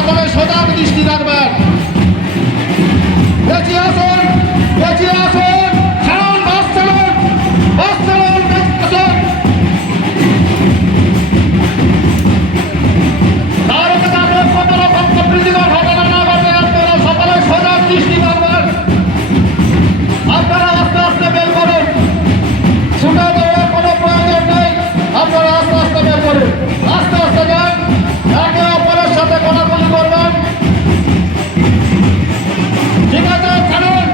সকলে সজাগ দৃষ্টি রাখবেন। বেঁচিয়ে আসুন, বেঁচিয়ে আসুন, ছাড়ুন, বাস চালুন, বাস চালুন, বেঁচিয়ে আসুন। কারণ তাদের কোনো রকম প্রীতিকর ঘটনা না ঘটে আপনারা সকলে সজাগ দৃষ্টি রাখবেন। আপনারা আস্তে আস্তে বের করুন, ছুটে দেওয়ার কোনো প্রয়োজন নেই। আপনারা আস্তে আস্তে বের করুন, আস্তে আস্তে যান, একে অপরের সাথে কোলাকুলি করবেন। ঠিক আছে, ছাড়ুন,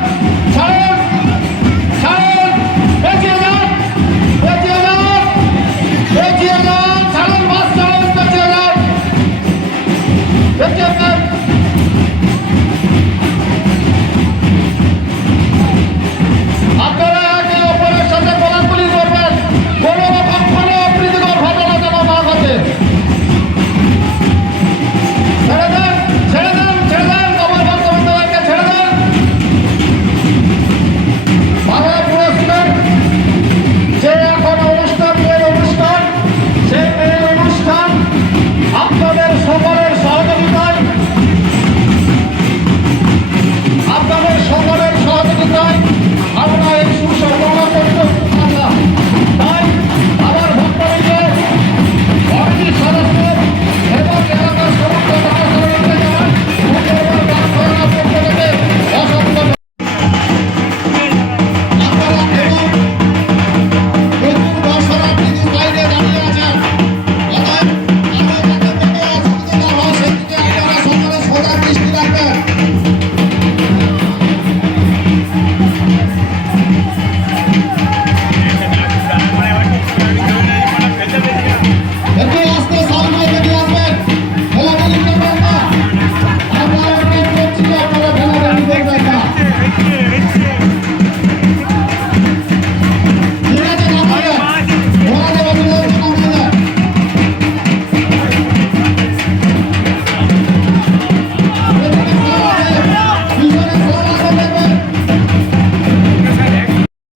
ছাড়ুন, ছাড়ুন, বেঁচিয়ে যান, বেঁচিয়ে যান, বেঁচিয়ে যান, ছাড়ুন, বাস ছাড়ুন, বেঁচিয়ে যান, বেঁচিয়ে যান। আপনারা একে অপরের সাথে কোলাকুলি করবেন, কোনো রকম কোনো অপ্রীতিকর ঘটনা যেন না ঘটে। ছেড়ে দেন, ছেড়ে দেন, ছেড়ে দেন, আমার বন্ধুবান্ধবকে ছেড়ে দেন। বাংলা পুরস্কার যে এখন অনুষ্ঠান, মেয়ের অনুষ্ঠান, সেই মেয়ের অনুষ্ঠান আপনাদের সকলের সহযোগিতায়, আপনাদের সকলের সহযোগিতায় আমরা এই সুসম্পন্ন করতে পারলাম। তাই আমার ভক্তবৃন্দ, কমিটির সদস্য এবং এলাকার সমস্ত জনসাধারণকে জানাই শুক্রবার রাজভবনের পক্ষ থেকে অসংখ্য আপনারা এবং প্রচুর দর্শনার্থী বাইরে দাঁড়িয়ে আছেন। অতএব আমাদের যাতে অসুবিধা না হয় সেদিকে আপনারা সকলে সজাগ দৃষ্টি রাখবেন। একটু আস্তে সামনে বেরিয়ে আসবেন, ঠেলাঠেলি করবেন না। আমরা অনুরোধ করছি আপনারা ঠেলাঠেলি করবেন না। ঠিক আছে, নামিয়ে দেন, ওনাদের অভিযোগ নামিয়ে দেন। পিছনে সরা দেখবেন।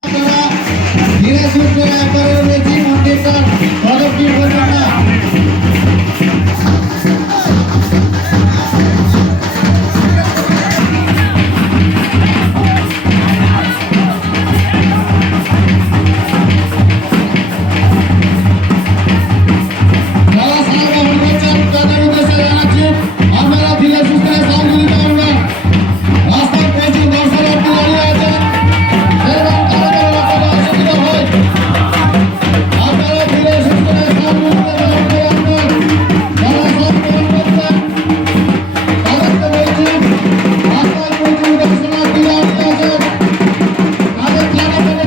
আপনারা ধীরে সুস্থে একবারে রয়েছি, মন্দিরটা পদক্ষেপ করবেন না। যারা সাল গ্রহণ করছেন তাদের উদ্দেশ্যে জানাচ্ছি আপনারা ধীরে সুস্থে সাবধানে করবেন। রাস্তায় প্রচুর দর্শনার্থী দাঁড়িয়ে আছেন এবং কারো কোনো অসুবিধা হয় আপনারা ধীরে সুস্থে সাবধানে করবেন। যারা সাল গ্রহণ করছেন তাদেরকে বলছি রাস্তায় প্রচুর দর্শনার্থী দাঁড়িয়ে আছেন, তাদের কারো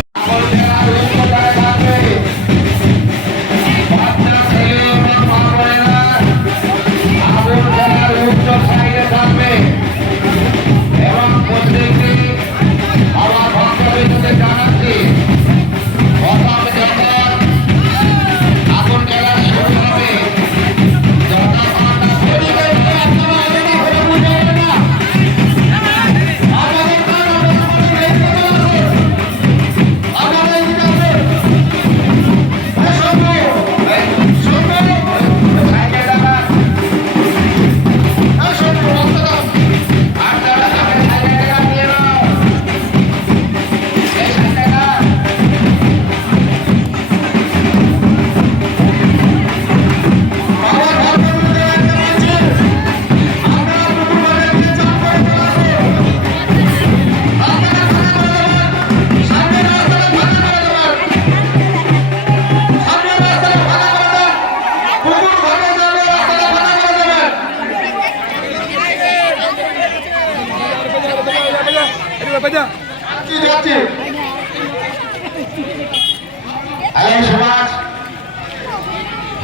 সমাজ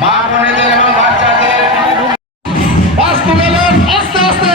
মা বোনেদের এবং বাচ্চাদের বাস তুলে নেন, আস্তে আস্তে